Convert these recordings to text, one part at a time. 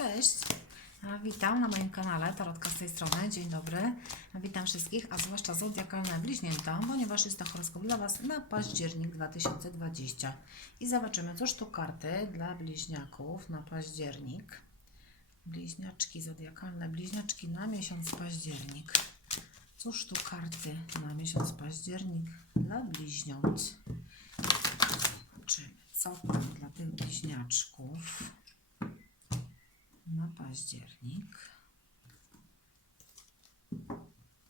Cześć! Witam na moim kanale Tarotka z tej strony. Dzień dobry. Witam wszystkich, a zwłaszcza zodiakalne bliźnięta, ponieważ jest to horoskop dla Was na październik 2020. I zobaczymy, cóż tu karty dla bliźniaków na październik. Bliźniaczki zodiakalne, bliźniaczki na miesiąc październik. Cóż tu karty na miesiąc październik dla bliźniąt? Zobaczymy, co tam dla tych bliźniaczków na październik.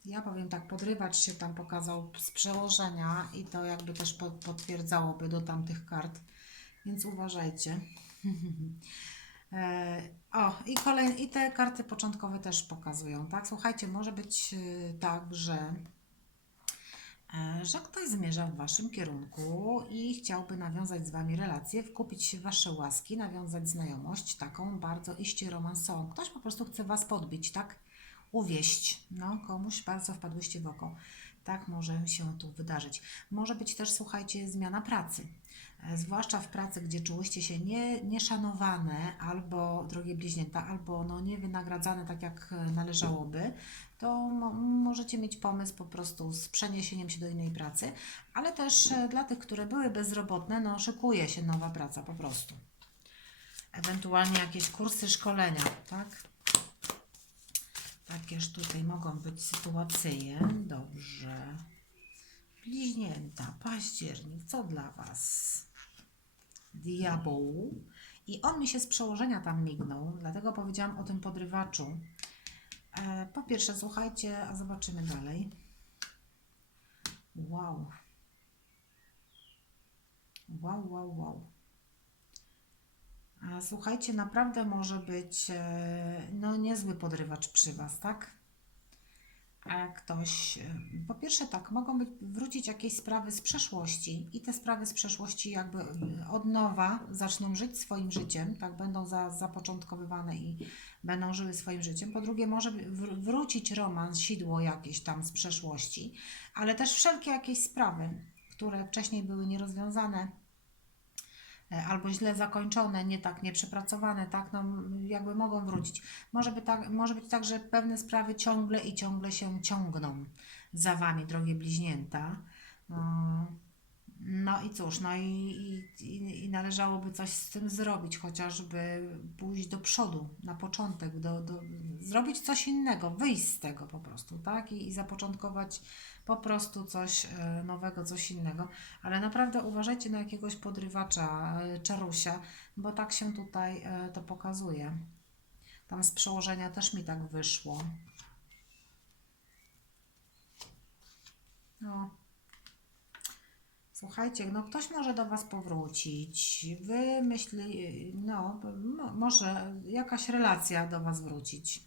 Ja powiem tak, podrywacz się tam pokazał z przełożenia i to jakby też po- potwierdzałoby do tamtych kart, więc uważajcie. E, o, i, kolej, i te karty początkowe też pokazują, tak? Słuchajcie, może być e, tak, że że ktoś zmierza w Waszym kierunku i chciałby nawiązać z Wami relacje, wkupić Wasze łaski, nawiązać znajomość taką bardzo iście romansową. Ktoś po prostu chce Was podbić, tak? Uwieść. No, komuś bardzo wpadłyście w oko. Tak może się tu wydarzyć. Może być też, słuchajcie, zmiana pracy. E, Zwłaszcza w pracy, gdzie czułyście się nie, nieszanowane, albo, drogie bliźnięta, albo no, niewynagradzane tak, jak e, należałoby, to mo- możecie mieć pomysł po prostu z przeniesieniem się do innej pracy, ale też e, dla tych, które były bezrobotne, no szykuje się nowa praca po prostu. Ewentualnie jakieś kursy szkolenia, tak? Takież tutaj mogą być sytuacje. Dobrze. Bliźnięta, październik, co dla Was? Diabeł. I on mi się z przełożenia tam mignął, dlatego powiedziałam o tym podrywaczu. E, po pierwsze, słuchajcie, a zobaczymy dalej. Wow. Wow, wow, wow. A słuchajcie, naprawdę może być e, no niezły podrywacz przy Was, tak? Ktoś, e, po pierwsze tak, mogą być, wrócić jakieś sprawy z przeszłości i te sprawy z przeszłości jakby e, od nowa zaczną żyć swoim życiem, tak, będą za, zapoczątkowywane i będą żyły swoim życiem. Po drugie, może wr- wrócić romans, sidło jakieś tam z przeszłości, ale też wszelkie jakieś sprawy, które wcześniej były nierozwiązane, albo źle zakończone, nie tak, nieprzepracowane, tak, no jakby mogą wrócić. Może, by tak, może być tak, że pewne sprawy ciągle i ciągle się ciągną za Wami, drogie bliźnięta. No i cóż, no i, i, i, i należałoby coś z tym zrobić, chociażby pójść do przodu, na początek, do, do, zrobić coś innego, wyjść z tego po prostu, tak? I, i zapoczątkować po prostu coś e, nowego, coś innego. Ale naprawdę uważajcie na jakiegoś podrywacza, e, czarusia, bo tak się tutaj e, to pokazuje. Tam z przełożenia też mi tak wyszło. No. Słuchajcie, no ktoś może do Was powrócić. Wy myśli, no, mo- może jakaś relacja do Was wrócić.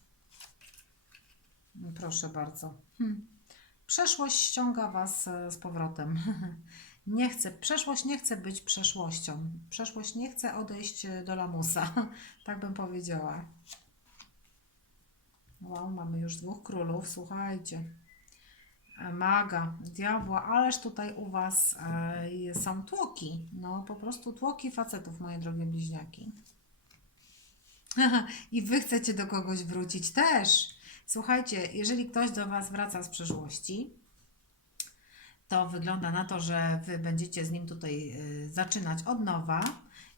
Proszę bardzo. Hm. Przeszłość ściąga Was e, z powrotem. Nie chce, przeszłość nie chce być przeszłością. Przeszłość nie chce odejść e, do lamusa. Tak bym powiedziała. Wow, mamy już dwóch królów, słuchajcie. E, Maga, diabła, ależ tutaj u Was e, są tłoki. No, po prostu tłoki facetów, moje drogie bliźniaki. I Wy chcecie do kogoś wrócić też. Słuchajcie, jeżeli ktoś do Was wraca z przeszłości, to wygląda na to, że Wy będziecie z nim tutaj y, zaczynać od nowa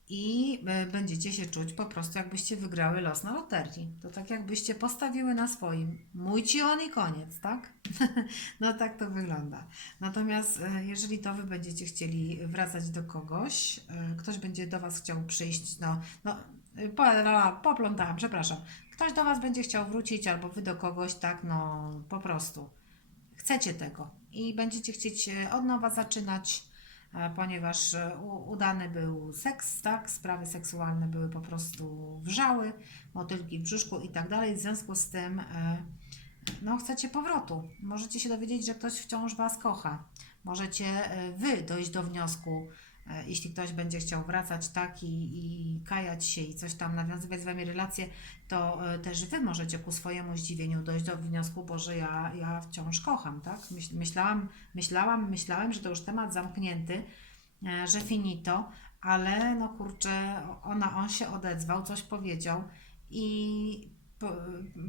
i y, będziecie się czuć po prostu jakbyście wygrały los na loterii. To tak jakbyście postawiły na swoim. Mój ci on i koniec, tak? no tak to wygląda. Natomiast y, jeżeli to Wy będziecie chcieli wracać do kogoś, y, ktoś będzie do Was chciał przyjść, no, no po, poplątałam, przepraszam. Ktoś do Was będzie chciał wrócić albo Wy do kogoś, tak, no po prostu chcecie tego i będziecie chcieć e, od nowa zaczynać, e, ponieważ e, udany był seks, tak? Sprawy seksualne były po prostu wrzały, motylki w brzuszku i tak dalej. W związku z tym, e, no, chcecie powrotu. Możecie się dowiedzieć, że ktoś wciąż Was kocha. Możecie e, Wy dojść do wniosku, e, jeśli ktoś będzie chciał wracać, tak, i, i kajać się i coś tam nawiązywać z Wami relacje, to e, też Wy możecie ku swojemu zdziwieniu dojść do wniosku, Boże, ja, ja wciąż kocham, tak? Myśl, myślałam, myślałam, myślałem, że to już temat zamknięty, e, że finito, ale no kurczę, ona, on się odezwał, coś powiedział i po,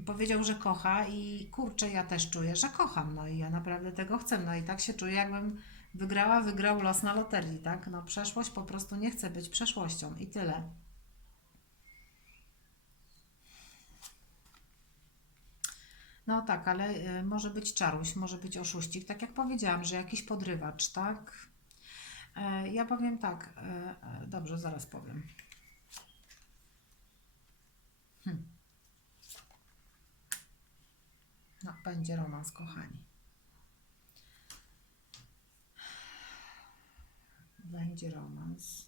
powiedział, że kocha i kurczę, ja też czuję, że kocham, no i ja naprawdę tego chcę, no i tak się czuję, jakbym wygrała, wygrał los na loterii, tak? No przeszłość po prostu nie chce być przeszłością i tyle. No tak, ale y, może być czaruś, może być oszuścik, tak jak powiedziałam, że jakiś podrywacz, tak? E, Ja powiem tak, e, e, dobrze, zaraz powiem. Hmm. No, będzie romans, kochani. Będzie romans.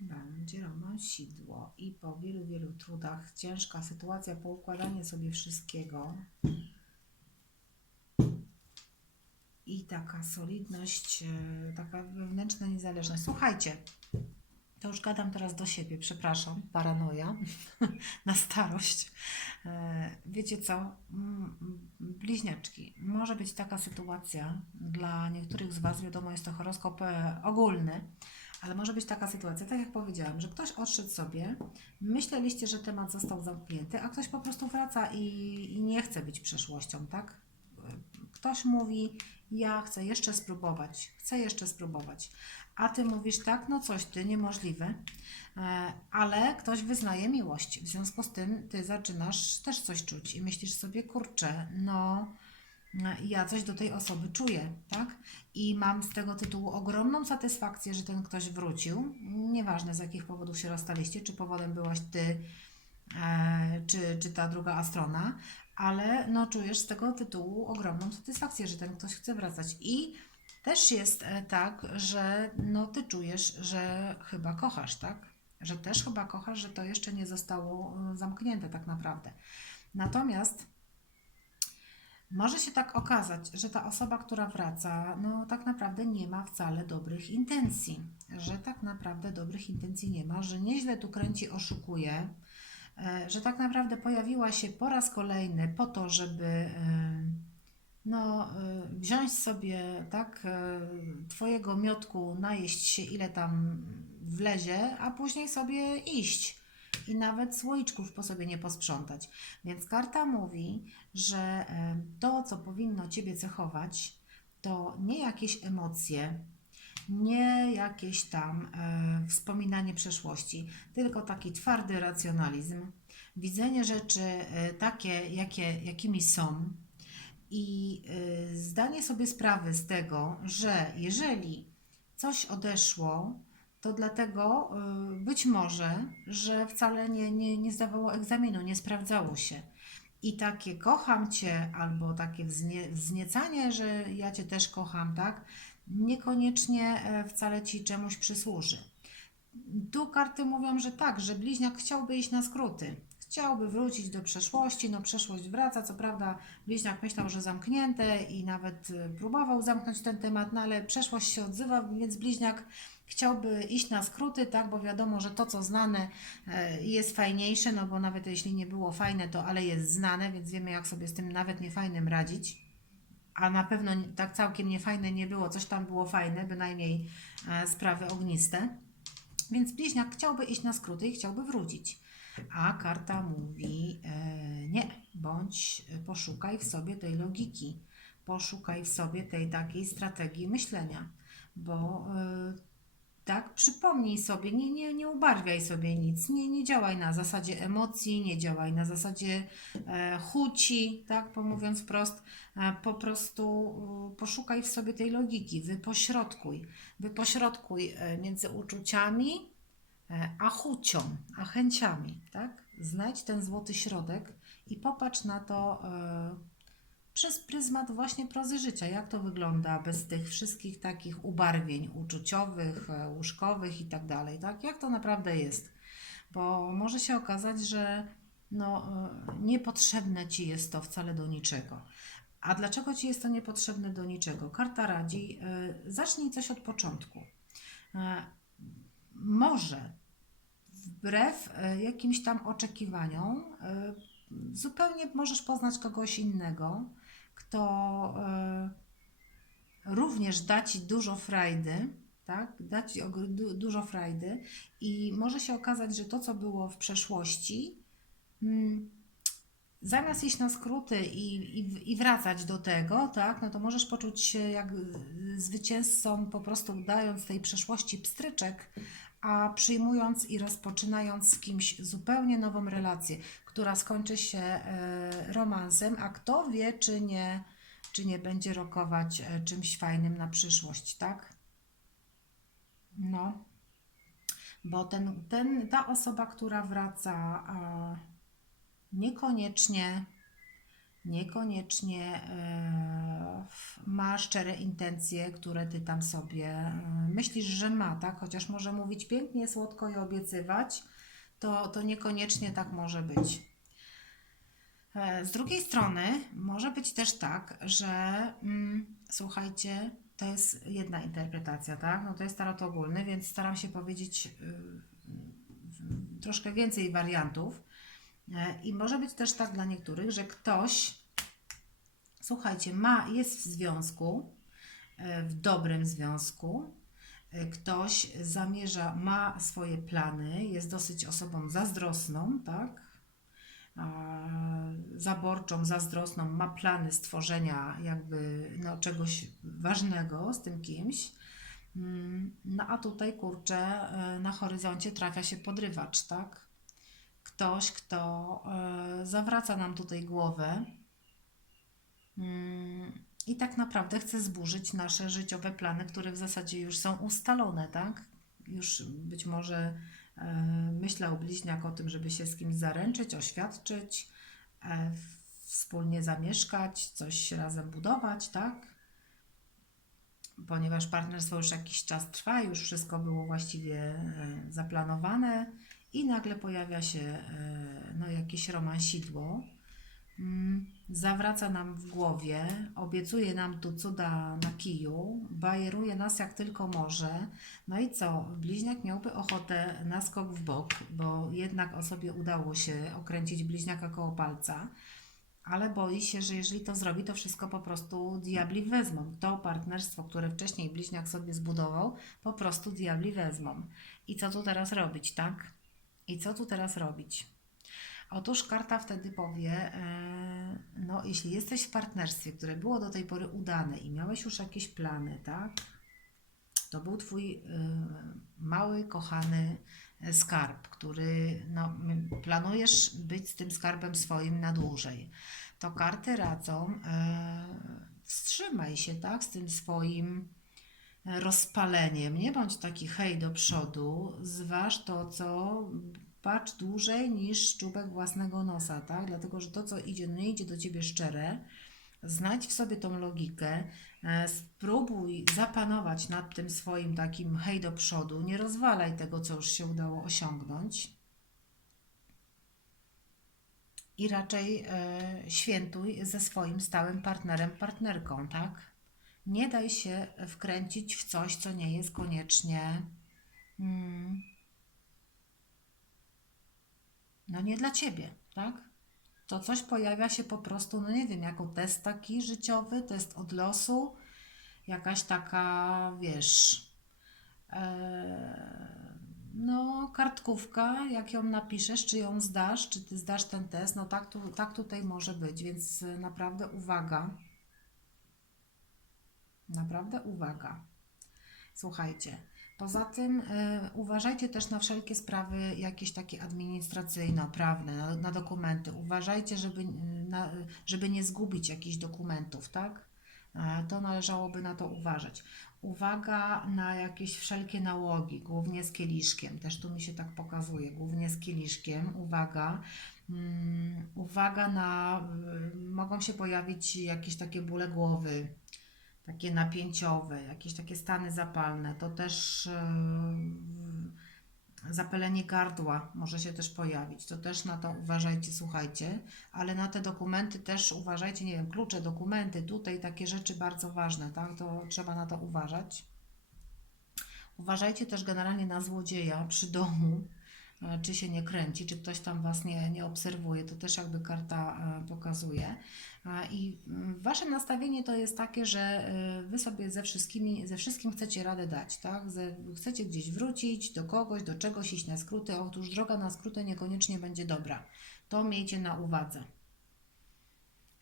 Będzie romansidło i po wielu, wielu trudach, ciężka sytuacja, poukładanie sobie wszystkiego i taka solidność, e, taka wewnętrzna niezależność. Słuchajcie, to już gadam teraz do siebie, przepraszam, paranoja na starość. E, Wiecie co, Mm, bliźniaczki, może być taka sytuacja, dla niektórych z Was, wiadomo, jest to horoskop e, ogólny, ale może być taka sytuacja, tak jak powiedziałam, że ktoś odszedł sobie, myśleliście, że temat został zamknięty, a ktoś po prostu wraca i, i nie chce być przeszłością, tak? Ktoś mówi, ja chcę jeszcze spróbować, chcę jeszcze spróbować. A ty mówisz, tak, no coś ty, niemożliwe, E, ale ktoś wyznaje miłość. W związku z tym ty zaczynasz też coś czuć i myślisz sobie, kurczę, no e, ja coś do tej osoby czuję, tak? I mam z tego tytułu ogromną satysfakcję, że ten ktoś wrócił. Nieważne z jakich powodów się rozstaliście, czy powodem byłaś ty, e, czy, czy ta druga strona, ale no czujesz z tego tytułu ogromną satysfakcję, że ten ktoś chce wracać. I też jest e, tak, że no ty czujesz, że chyba kochasz, tak? Że też chyba kochasz, że to jeszcze nie zostało e, zamknięte tak naprawdę. Natomiast może się tak okazać, że ta osoba, która wraca, no tak naprawdę nie ma wcale dobrych intencji, że tak naprawdę dobrych intencji nie ma, że nieźle tu kręci, oszukuje, e, że tak naprawdę pojawiła się po raz kolejny po to, żeby no, e, wziąć sobie tak e, twojego miotku, najeść się ile tam wlezie, a później sobie iść i nawet słoiczków po sobie nie posprzątać. Więc karta mówi, że e, to, co powinno Ciebie cechować, to nie jakieś emocje, nie jakieś tam e, wspominanie przeszłości, tylko taki twardy racjonalizm, widzenie rzeczy e, takie, jakie, jakimi są i e, zdanie sobie sprawy z tego, że jeżeli coś odeszło, to dlatego y, być może, że wcale nie, nie, nie zdawało egzaminu, nie sprawdzało się. I takie kocham cię, albo takie wznie, wzniecanie, że ja cię też kocham, tak? Niekoniecznie e, wcale ci czemuś przysłuży. Tu karty mówią, że tak, że bliźniak chciałby iść na skróty. Chciałby wrócić do przeszłości, no przeszłość wraca, co prawda bliźniak myślał, że zamknięte i nawet e, próbował zamknąć ten temat, no ale przeszłość się odzywa, więc bliźniak chciałby iść na skróty, tak, bo wiadomo, że to, co znane e, jest fajniejsze, no bo nawet jeśli nie było fajne, to ale jest znane, więc wiemy, jak sobie z tym nawet niefajnym radzić. A na pewno tak całkiem niefajne nie było, coś tam było fajne, bynajmniej e, sprawy ogniste. Więc bliźniak chciałby iść na skróty i chciałby wrócić. A karta mówi e, nie, bądź e, poszukaj w sobie tej logiki, poszukaj w sobie tej takiej strategii myślenia, bo e, tak, przypomnij sobie, nie, nie, nie ubarwiaj sobie nic, nie, nie działaj na zasadzie emocji, nie działaj na zasadzie chuci, tak, pomówiąc wprost, po prostu poszukaj w sobie tej logiki, wypośrodkuj, wypośrodkuj między uczuciami e, a chucią, a chęciami, tak, znajdź ten złoty środek i popatrz na to e, przez pryzmat właśnie prozy życia. Jak to wygląda bez tych wszystkich takich ubarwień uczuciowych, e, łóżkowych i tak dalej, tak? Jak to naprawdę jest? Bo może się okazać, że no, niepotrzebne Ci jest to wcale do niczego. A dlaczego Ci jest to niepotrzebne do niczego? Karta radzi, zacznij coś od początku. Może wbrew e, jakimś tam oczekiwaniom, e, zupełnie możesz poznać kogoś innego, kto e, również da Ci dużo frajdy, tak? Ogr- du- dużo frajdy i może się okazać, że to, co było w przeszłości, mm, zamiast iść na skróty i, i, i wracać do tego, tak, no to możesz poczuć się jak zwycięzcą, po prostu dając tej przeszłości pstryczek, a przyjmując i rozpoczynając z kimś zupełnie nową relację, która skończy się e, romansem, a kto wie, czy nie, czy nie będzie rokować e, czymś fajnym na przyszłość, tak? No, bo ten, ten, ta osoba, która wraca, a niekoniecznie, niekoniecznie e, ma szczere intencje, które ty tam sobie e, myślisz, że ma, tak? Chociaż może mówić pięknie, słodko i obiecywać, to, to niekoniecznie tak może być. E, Z drugiej strony może być też tak, że mm, słuchajcie, to jest jedna interpretacja, tak? No to jest tarot ogólny, więc staram się powiedzieć y, y, troszkę więcej wariantów. E, I może być też tak dla niektórych, że ktoś, słuchajcie, ma, jest w związku, e, w dobrym związku, e, ktoś zamierza, ma swoje plany, jest dosyć osobą zazdrosną, tak? zaborczą, zazdrosną, ma plany stworzenia jakby no, czegoś ważnego z tym kimś. Mm, No a tutaj kurczę, na horyzoncie trafia się podrywacz, tak? Ktoś, kto e, zawraca nam tutaj głowę mm, i tak naprawdę chce zburzyć nasze życiowe plany, które w zasadzie już są ustalone, tak? Już być może e, myślał bliźniak o tym, żeby się z kimś zaręczyć, oświadczyć, e, wspólnie zamieszkać, coś razem budować, tak? Ponieważ partnerstwo już jakiś czas trwa, już wszystko było właściwie zaplanowane i nagle pojawia się e, no, jakieś romansidło. Mm, Zawraca nam w głowie, obiecuje nam tu cuda na kiju, bajeruje nas jak tylko może. No i co? Bliźniak miałby ochotę na skok w bok, bo jednak osobie udało się okręcić bliźniaka koło palca, ale boi się, że jeżeli to zrobi, to wszystko po prostu diabli wezmą. To partnerstwo, które wcześniej bliźniak sobie zbudował, po prostu diabli wezmą. I co tu teraz robić, tak? I co tu teraz robić? Otóż karta wtedy powie, e, no jeśli jesteś w partnerstwie, które było do tej pory udane i miałeś już jakieś plany, tak? To był twój e, mały, kochany skarb, który no, planujesz być z tym skarbem swoim na dłużej. To karty radzą, e, wstrzymaj się, tak, z tym swoim rozpaleniem. Nie bądź taki hej do przodu, zważ to, co patrz dłużej niż czubek własnego nosa, tak? Dlatego, że to, co idzie, nie idzie do ciebie szczere. Znajdź w sobie tą logikę, e, spróbuj zapanować nad tym swoim takim hej do przodu, nie rozwalaj tego, co już się udało osiągnąć. I raczej e, świętuj ze swoim stałym partnerem, partnerką, tak? Nie daj się wkręcić w coś, co nie jest koniecznie. Mm, no nie dla ciebie, tak? To coś pojawia się po prostu, no nie wiem, jako test taki życiowy, test od losu, jakaś taka, wiesz, e, no kartkówka, jak ją napiszesz, czy ją zdasz, czy ty zdasz ten test, no tak, tu, tak tutaj może być, więc naprawdę uwaga, naprawdę uwaga. Słuchajcie, poza tym e, uważajcie też na wszelkie sprawy jakieś takie administracyjno-prawne, na, na dokumenty. Uważajcie, żeby, e, na, żeby nie zgubić jakichś dokumentów, tak? E, to należałoby na to uważać. Uwaga na jakieś wszelkie nałogi, głównie z kieliszkiem. Też tu mi się tak pokazuje, głównie z kieliszkiem. Uwaga. Mm, uwaga na, y, mogą się pojawić jakieś takie bóle głowy, takie napięciowe, jakieś takie stany zapalne, to też yy, zapalenie gardła może się też pojawić. To też na to uważajcie, słuchajcie, ale na te dokumenty też uważajcie, nie wiem, klucze, dokumenty, tutaj takie rzeczy bardzo ważne, tak? To trzeba na to uważać. Uważajcie też generalnie na złodzieja przy domu, e, czy się nie kręci, czy ktoś tam Was nie, nie obserwuje, to też jakby karta e, pokazuje. A I mm, Wasze nastawienie to jest takie, że e, Wy sobie ze, wszystkimi, ze wszystkim chcecie radę dać, tak? Chcecie gdzieś wrócić do kogoś, do czegoś, iść na skróty. Otóż droga na skróty niekoniecznie będzie dobra. To miejcie na uwadze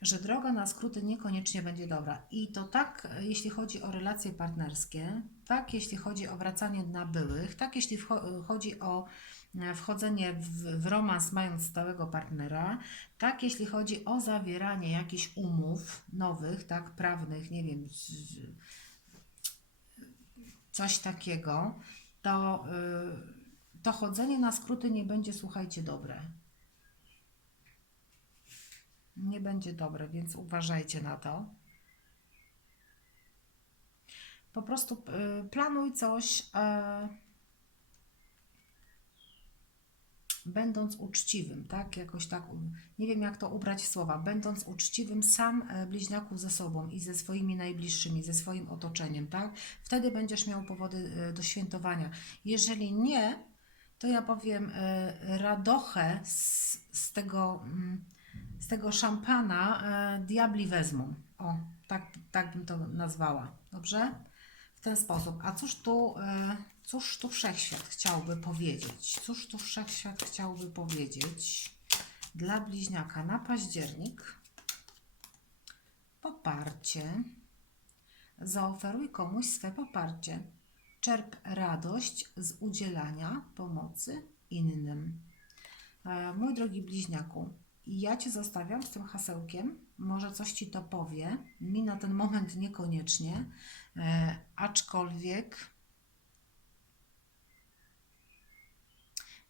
że droga na skróty niekoniecznie będzie dobra. I to tak, e, jeśli chodzi o relacje partnerskie, tak, jeśli chodzi o wracanie na byłych, tak, jeśli wcho- chodzi o e, wchodzenie w, w romans mając stałego partnera, tak, jeśli chodzi o zawieranie jakichś umów nowych, tak, prawnych, nie wiem, coś takiego, to, to chodzenie na skróty nie będzie, słuchajcie, dobre nie będzie dobre, więc uważajcie na to. Po prostu y, planuj coś, e, będąc uczciwym, tak? Jakoś tak, nie wiem jak to ubrać w słowa, będąc uczciwym sam e, bliźniaku ze sobą i ze swoimi najbliższymi, ze swoim otoczeniem, tak? Wtedy będziesz miał powody do świętowania. Jeżeli nie, to ja powiem radochę z, z tego. Tego szampana e, diabli wezmą. O, tak, tak bym to nazwała. Dobrze? W ten sposób. A cóż tu, e, cóż tu wszechświat chciałby powiedzieć? Cóż tu wszechświat chciałby powiedzieć dla bliźniaka na październik? Poparcie. Zaoferuj komuś swe poparcie. Czerp radość z udzielania pomocy innym. E, Mój drogi bliźniaku, ja Cię zostawiam z tym hasełkiem. Może coś Ci to powie. Mi na ten moment niekoniecznie, e, aczkolwiek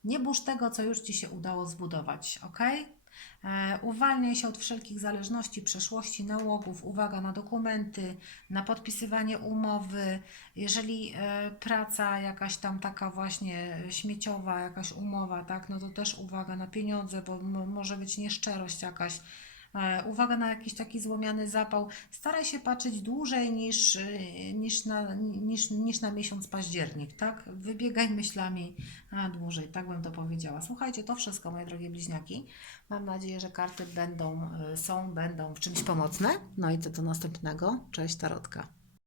nie burz tego, co już Ci się udało zbudować, ok? E, Uwalniaj się od wszelkich zależności, przeszłości, nałogów, uwaga na dokumenty, na podpisywanie umowy. Jeżeli e, praca jakaś tam taka właśnie śmieciowa, jakaś umowa, tak, no to też uwaga na pieniądze, bo mo- może być nieszczerość jakaś. E, Uwaga na jakiś taki złomiany zapał. Staraj się patrzeć dłużej niż, e, niż, na, niż, niż na miesiąc październik, tak? Wybiegaj myślami dłużej, tak bym to powiedziała. Słuchajcie, to wszystko, moje drogie bliźniaki. Mam nadzieję, że karty będą, e, są, będą w czymś pomocne. No i co do następnego. Cześć, Tarotka.